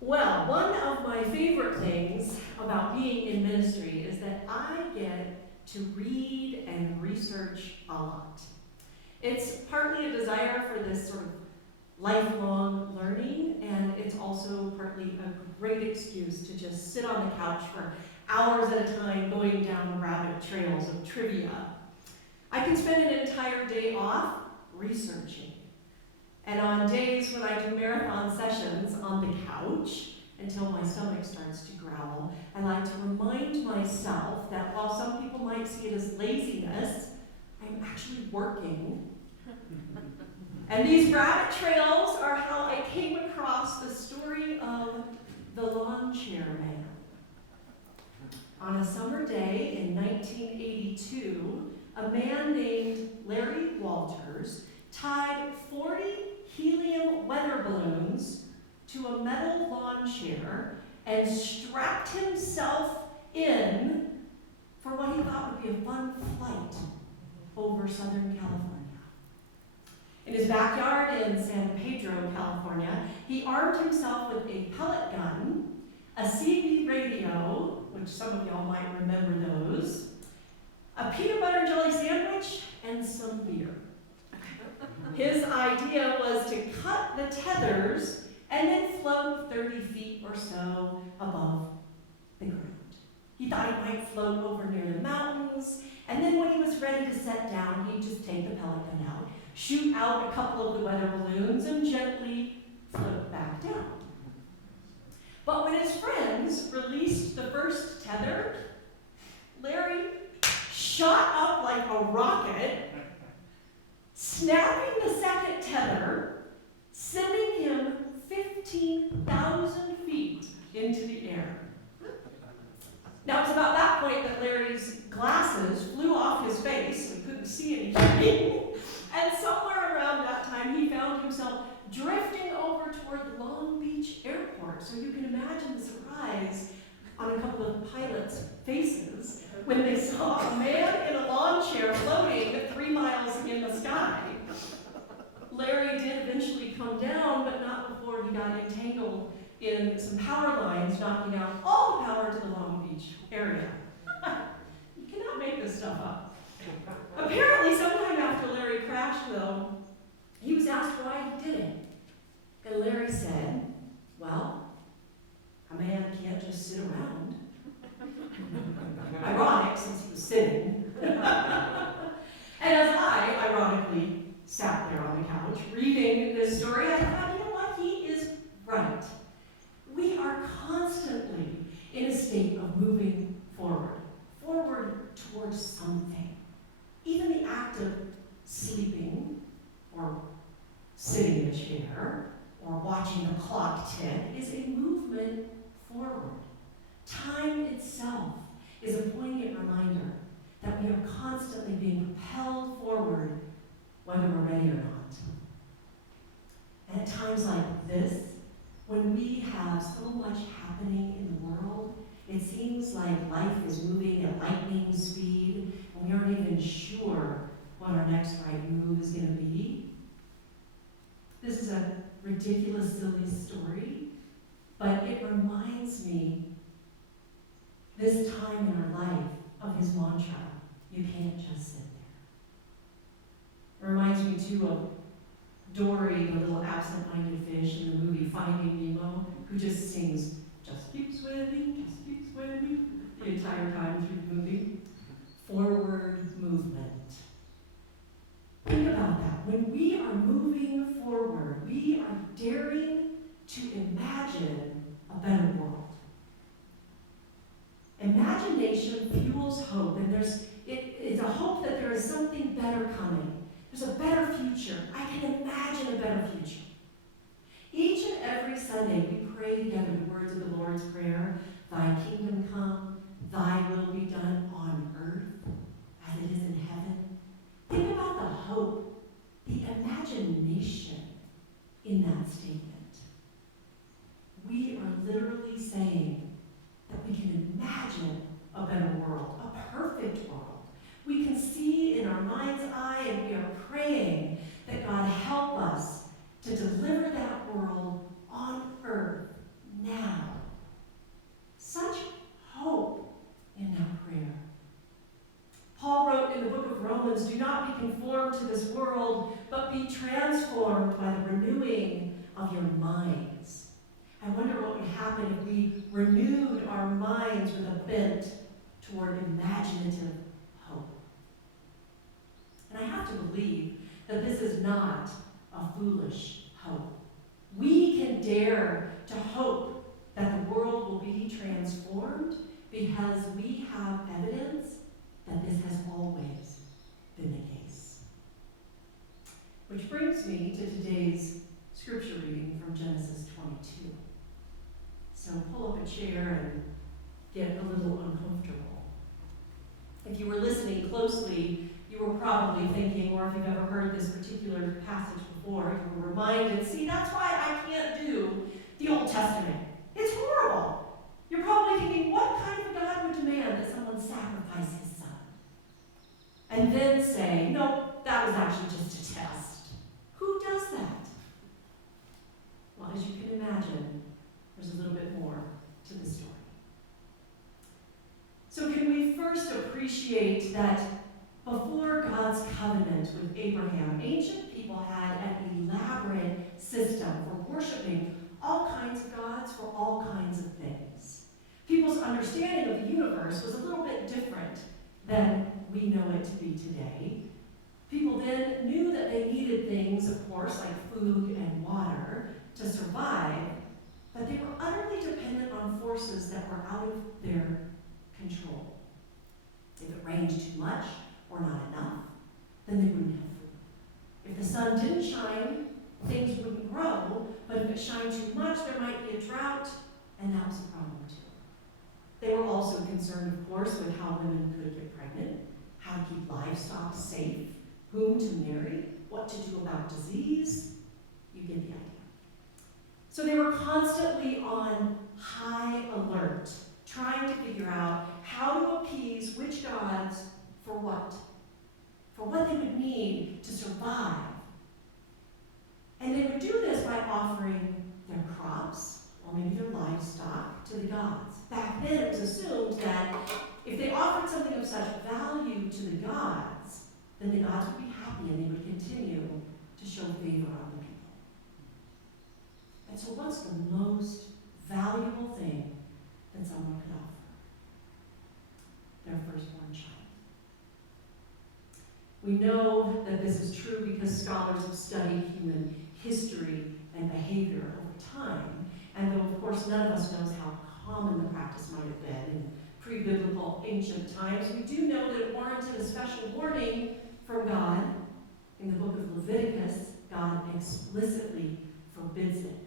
Well, one of my favorite things about being in ministry is that I get to read and research a lot. It's partly a desire for this sort of lifelong learning, and it's also partly a great excuse to just sit on the couch for hours at a time going down rabbit trails of trivia. I can spend an entire day off researching. And on days when I do marathon sessions on the couch until my stomach starts to growl, I like to remind myself that while some people might see it as laziness, I'm actually working. And these rabbit trails are how I came across the story of the lawn chair man. On a summer day in 1982, a man named Larry Walters tied 40 helium weather balloons to a metal lawn chair and strapped himself in for what he thought would be a fun flight over Southern California. In his backyard in San Pedro, California, he armed himself with a pellet gun, a CB radio, which some of y'all might remember those, a peanut butter and jelly sandwich, and some beer. His idea was to cut the tethers and then float 30 feet or so above the ground. He thought he might float over near the mountains, and then when he was ready to set down, he'd just take the pellet gun out, shoot out a couple of the weather balloons, and gently float back down. But when his friends released the first tether, Larry shot up like a rocket, snapping the second tether, sending him 15,000 feet into the air. Now, it was about that point that Larry's glasses flew off his face, so he couldn't see anything. And somewhere around that time, he found himself drifting over toward the Long Beach airport. So you can imagine the surprise on a couple of pilots' faces when they saw a man in a lawn chair floating 3 miles in the sky. Larry did eventually come down, but not before he got entangled in some power lines, knocking out all the power to the Long Beach area. You cannot make this stuff up. Apparently, sometime after Larry crashed, though, he was asked why he did it. And Larry said, well, a man can't just sit around. Ironic, since he was sitting. And as I, ironically, sat there on the couch reading this story, I thought, you know what, he is right. We are constantly in a state of moving forward towards something. Even the act of sleeping, or sitting in a chair, or watching the clock tick is a movement forward. Time itself is a poignant reminder that we are constantly being propelled forward, whether we're ready or not. And at times like this, when we have so much happening in the world, it seems like life is moving at lightning speed, and we aren't even sure what our next right move is going to be. This is a ridiculous, silly story, but it reminds me this time in our life of his mantra, you can't just sit there. It reminds me too of Dory, the little absent-minded fish in the movie Finding Nemo, who just sings, just keep swimming, the entire time through the movie. Forward movement. Think about that. When we are moving forward, we are daring to imagine a better world. Imagination fuels hope, and it's a hope that there is something better coming. There's a better future. I can imagine a better future. Each and every Sunday, we pray together the words of the Lord's Prayer, Thy kingdom come, Thy will be done on earth as it is in heaven. Think about the hope, the imagination in that statement. We are literally saying that we can imagine a better world, a perfect world. We can see in our mind's eye, and we are praying that God help us to deliver that world on earth now. Romans, do not be conformed to this world, but be transformed by the renewing of your minds. I wonder what would happen if we renewed our minds with a bent toward imaginative hope. And I have to believe that this is not a foolish hope. We can dare to hope that the world will be transformed because we have evidence that this has always been the case. Which brings me to today's scripture reading from Genesis 22. So pull up a chair and get a little uncomfortable. If you were listening closely, you were probably thinking, or if you've ever heard this particular passage before, you were reminded, see, that's why I can't do the Old Testament. It's horrible. You're probably thinking, what kind of God would demand that someone sacrifice his son? And then say, no, that was actually just a test. Who does that? Well, as you can imagine, there's a little bit more to the story. So can we first appreciate that before God's covenant with Abraham, ancient people had an elaborate system for worshiping all kinds of gods for all kinds of things. People's understanding of the universe was a little bit different than we know it to be today. People then knew that they needed things, of course, like food and water to survive, but they were utterly dependent on forces that were out of their control. If it rained too much or not enough, then they wouldn't have food. If the sun didn't shine, things wouldn't grow, but if it shined too much, there might be a drought, and that was a problem too. They were also concerned, of course, with how women could get pregnant, how to keep livestock safe, whom to marry, what to do about disease. You get the idea. So they were constantly on high alert, trying to figure out how to appease which gods for what they would need to survive. And they would do this by offering their crops, or maybe their livestock, to the gods. Back then it was assumed that if they offered something of such value to the gods, then the gods would be happy and they would continue to show favor on the people. And so what's the most valuable thing that someone could offer? Their firstborn child. We know that this is true because scholars have studied human history and behavior over time, and though of course none of us knows how common the practice might have been in pre-biblical ancient times, we do know that it warranted a special warning from God. In the book of Leviticus, God explicitly forbids it,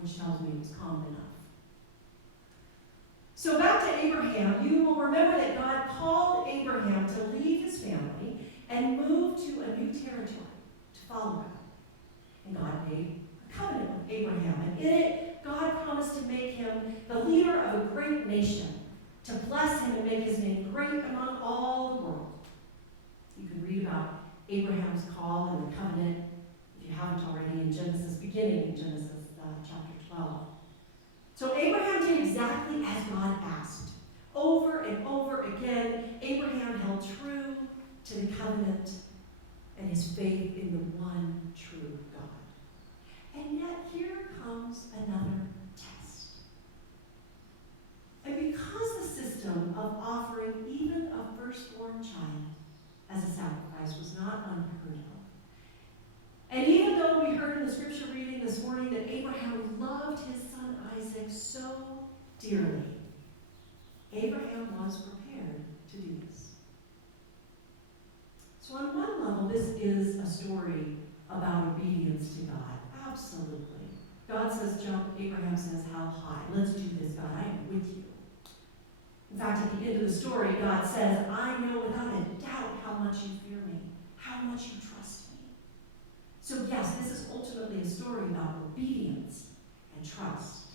which tells me it was common enough. So back to Abraham, you will remember that God called Abraham to leave his family and move to a new territory to follow him. And God made a covenant with Abraham, and in it, God promised to make him the leader of a great nation, to bless him and make his name great among all the world. You can read about Abraham's call and the covenant, if you haven't already, in Genesis, beginning in Genesis chapter 12. So Abraham did exactly as God asked. Over and over again, Abraham held true to the covenant and his faith in the one true God. And yet here comes another test. And because the system of offering even a firstborn child as a sacrifice was not unheard of, and even though we heard in the scripture reading this morning that Abraham loved his son Isaac so dearly, Abraham was prepared to do this. So on one level, this is a story about obedience to God. Absolutely. God says, jump. Abraham says, how high? Let's do this, God. I am with you. In fact, at the end of the story, God says, I know without a doubt how much you fear me, how much you trust me. So yes, this is ultimately a story about obedience and trust.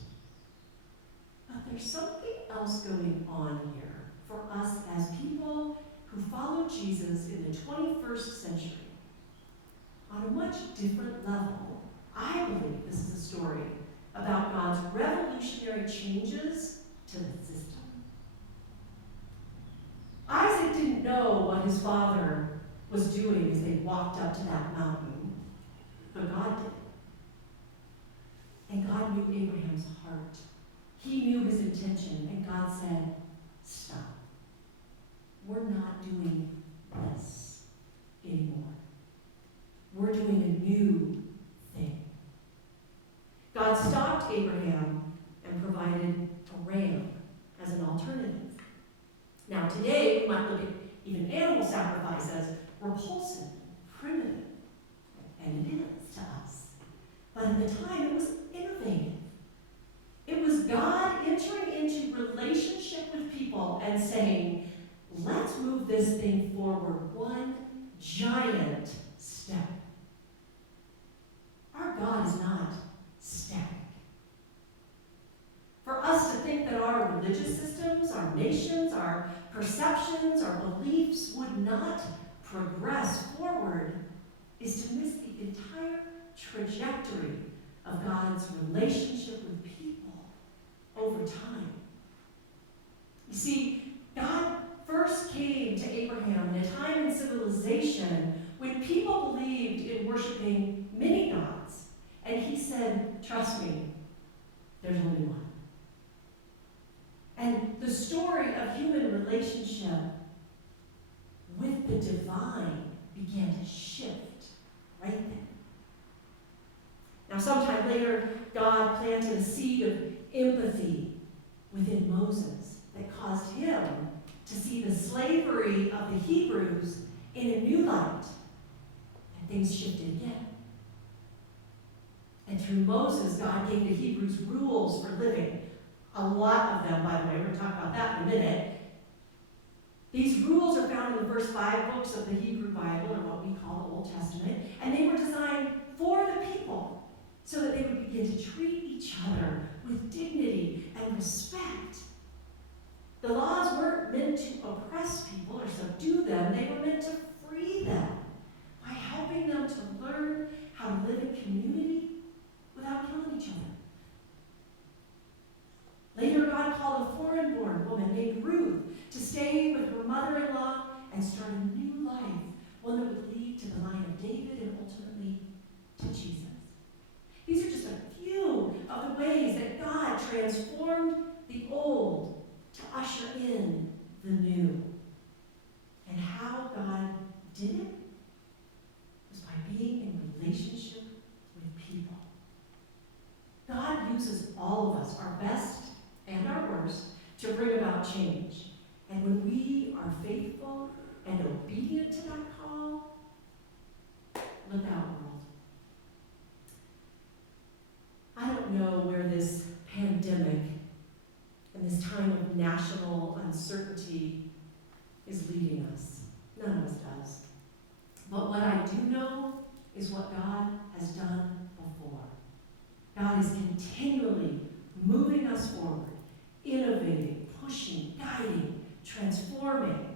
But there's something else going on here for us as people who follow Jesus in the 21st century. On a much different level, I believe this is a story about God's revolutionary changes to the system. Isaac didn't know what his father was doing as they walked up to that mountain, but God did. And God knew Abraham's heart. He knew his intention, and God said, stop. We're not doing this anymore. We're doing a new thing. God stopped Abraham and provided a ram as an alternative. Now today, we might look at even animal sacrifice as repulsive, primitive, and it is to us. But at the time, it was innovative. It was God entering into relationship with people and saying, let's move this thing forward one giant step. Our God is not static. For us to think that our religious systems, our nations, our perceptions, our beliefs would not progress forward is to miss the entire trajectory of God's relationship with people over time. You see, God first came to Abraham in a time in civilization when people believed in worshiping many gods. And he said, trust me, there's only one. And the story of human relationship with the divine began to shift right then. Now, sometime later, God planted a seed of empathy within Moses that caused him to see the slavery of the Hebrews in a new light. And things shifted again. And through Moses, God gave the Hebrews rules for living. A lot of them, by the way, we're going to talk about that in a minute. These rules are found in the first 5 books of the Hebrew Bible, or what we call the Old Testament, and they were designed for the people so that they would begin to treat each other with dignity and respect. The laws weren't meant to oppress people or subdue them, they were meant to free them by helping them to learn how to live in community without killing each other. Later, God called a foreign-born woman named Ruth to stay with her mother-in-law and start a new life, one that would lead to the line of David and ultimately to Jesus. These are just a few of the ways that God transformed the old to usher in the new. And how God did it was by being in relationship with people. God uses all of us, our best and our worst, to bring about change. And when we are faithful and obedient to that call, look out, world. I don't know where this pandemic and this time of national uncertainty is leading us. None of us does. But what I do know is what God has done before. God is continually moving us forward, innovating, pushing, guiding, transforming.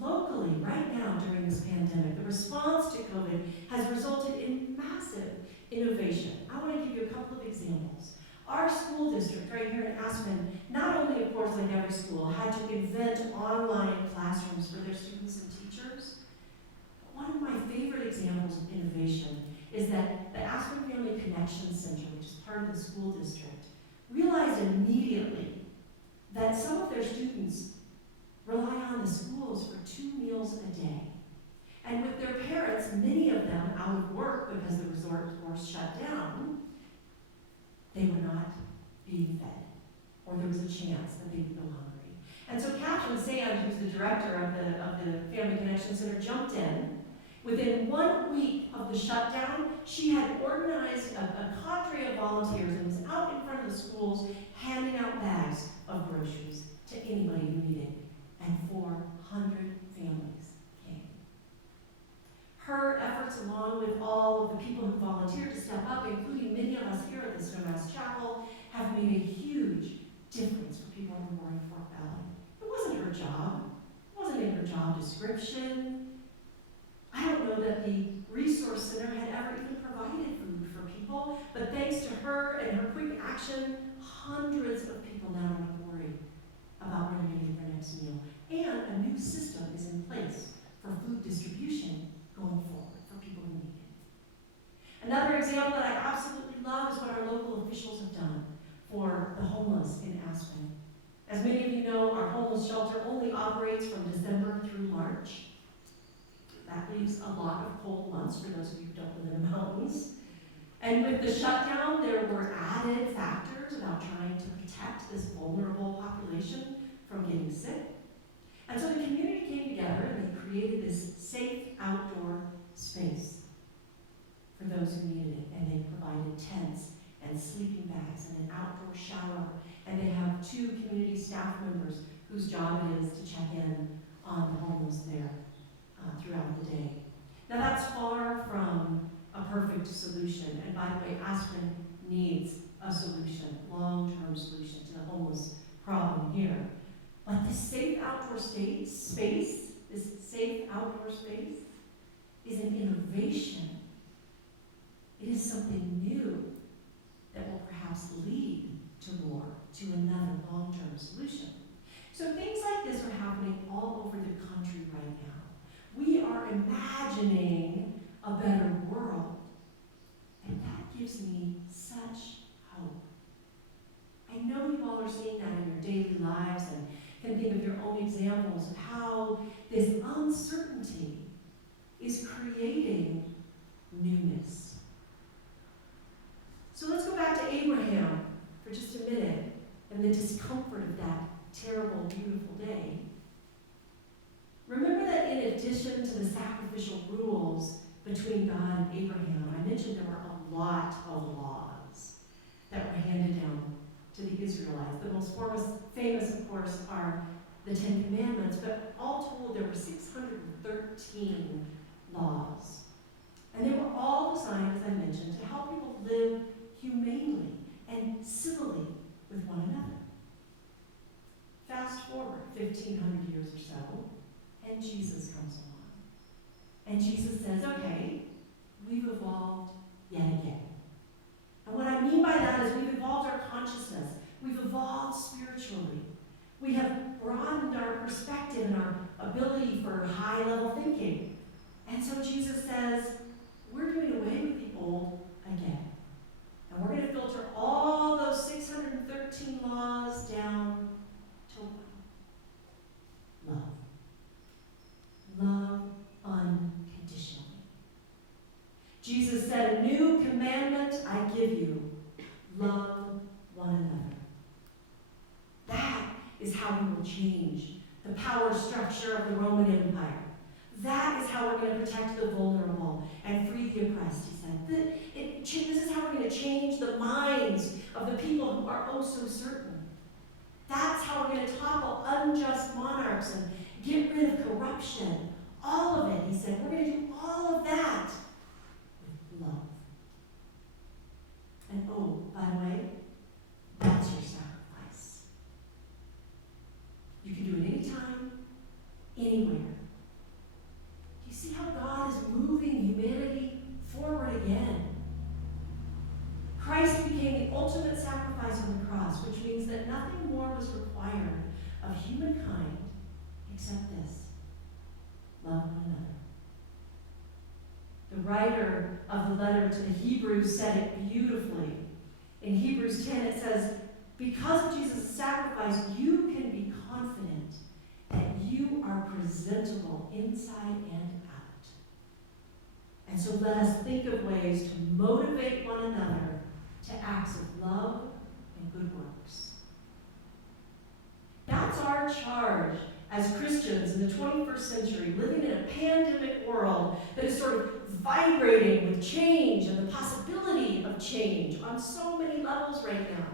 Locally, right now during this pandemic, the response to COVID has resulted in massive innovation. I want to give you a couple of examples. Our school district right here in Aspen, not only, of course, like every school, had to invent online classrooms for their students and teachers, but one of my favorite examples of innovation is that the Aspen Family Connection Center, which is part of the school district, realized immediately that some of their students rely on the schools for 2 meals a day. And with their parents, many of them out of work because the resort, of course, shut down, they were not being fed, or there was a chance that they would go hungry. And so Catherine Sand, who's the director of the Family Connection Center, jumped in. Within 1 week of the shutdown, she had organized a cadre of volunteers and was out in front of the schools handing out bags of groceries to anybody who needed. And 400 families came. Her efforts, along with all of the people who volunteered to step up, including many of us here at the Snowmass Chapel, have made a huge difference for people in the Roaring Fork Valley. It wasn't her job. It wasn't in her job description. I don't know that the Resource Center had ever even provided food for people, but thanks to her and her quick action, hundreds of people now don't worry about where they're going to get their next meal. And a new system is in place for food distribution going forward for people who need it. Another example that I absolutely love is what our local officials have done for the homeless in Aspen. As many of you know, our homeless shelter only operates from December through March. That leaves a lot of cold months for those of you who don't live in the mountains. And with the shutdown, there were added factors about trying to protect this vulnerable population from getting sick. And so the community came together and they created this safe outdoor space for those who needed it. And they provided tents and sleeping bags and an outdoor shower. And they have 2 community staff members whose job it is to check in on the homeless there throughout the day. Now that's far from a perfect solution. And by the way, Aspen needs a solution, long-term solution to the homeless problem here. But this safe outdoor space is an innovation. It is something new that will perhaps lead to another long-term solution. So things like this are happening all over the country right now. We are imagining a better world, and that gives me such hope. I know you all are seeing that in your daily lives and can think of your own examples of how this uncertainty is creating newness. So let's go back to Abraham for just a minute and the discomfort of that terrible, beautiful day. Remember that in addition to the sacrificial rules between God and Abraham, I mentioned there were a lot of laws that were handed down to the Israelites. The most famous, of course, are the 10 Commandments, but all told there were 613 laws. And they were all designed, as I mentioned, to help people live humanely and civilly with one another. Fast forward 1,500 years or so, and Jesus comes along. And Jesus says, okay, we've evolved yet again. And what I mean by that is we've evolved our consciousness. We've evolved spiritually. We have broadened our perspective and our ability for high-level thinking. And so Jesus says, we're doing away with the old again. And we're going to filter all those 613 laws down to one. Love. Love unconditionally. Jesus said, a new commandment I give you, love one another. That is how we will change the power structure of the Roman Empire. That is how we're going to protect the vulnerable and free the oppressed, he said. This is how we're going to change the minds of the people who are oh so certain. That's how we're going to topple unjust monarchs and get rid of corruption. All of it, he said. We're going to do all of that with love. And oh, by the way, that's your sacrifice. You can do it anytime, anywhere. Do you see how God is moving humanity forward again? Christ became the ultimate sacrifice on the cross, which means that nothing more was required of humankind except this: love one another. The writer of the letter to the Hebrews said it beautifully. In Hebrews 10 it says, because of Jesus' sacrifice, you can be confident that you are presentable inside and out. And so let us think of ways to motivate one another to acts of love and good works. That's our charge as Christians in the 21st century, living in a pandemic world that is sort of vibrating with change and the possibility of change on so many levels right now.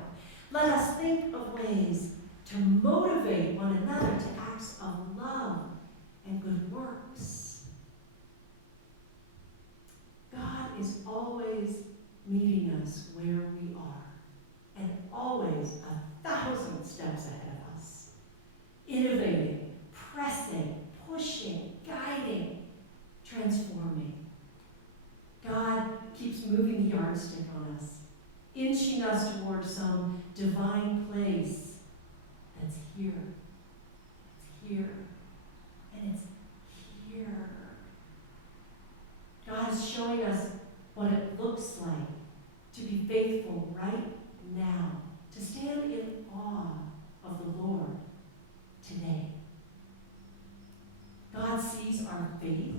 Let us think of ways to motivate one another to acts of love and good works. God is always meeting us where we are, and always 1,000 steps ahead of us. Innovating, pressing, pushing, guiding, transforming. God keeps moving the yardstick on us, inching us toward some divine place that's here. It's here. and it's here. God is showing us what it looks like to be faithful right now, to stand in awe of the Lord today. God sees our faith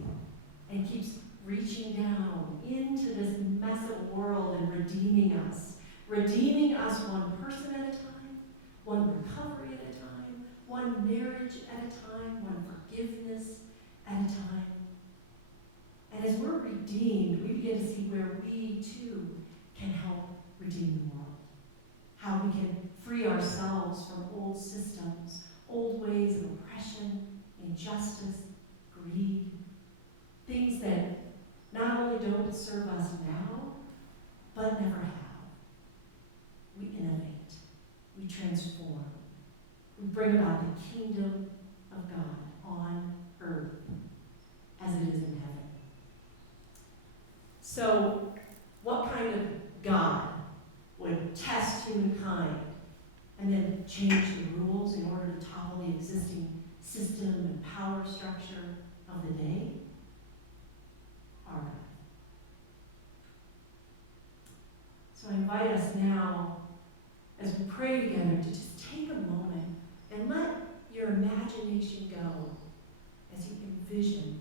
and keeps reaching down into this mess of world and redeeming us one person at a time, one recovery at a time, one marriage at a time, one forgiveness at a time. And as we're redeemed, we begin to see where we too can help redeem the world. How we can free ourselves from old systems, old ways of oppression, injustice, greed, things that not only don't serve us now, but never have. We innovate, we transform, we bring about the kingdom of God on earth as it is in heaven. So, what kind of God would test humankind and then change the rules in order to topple the existing system and power structure of the day? Our God. So I invite us now, as we pray together, to just take a moment and let your imagination go as you envision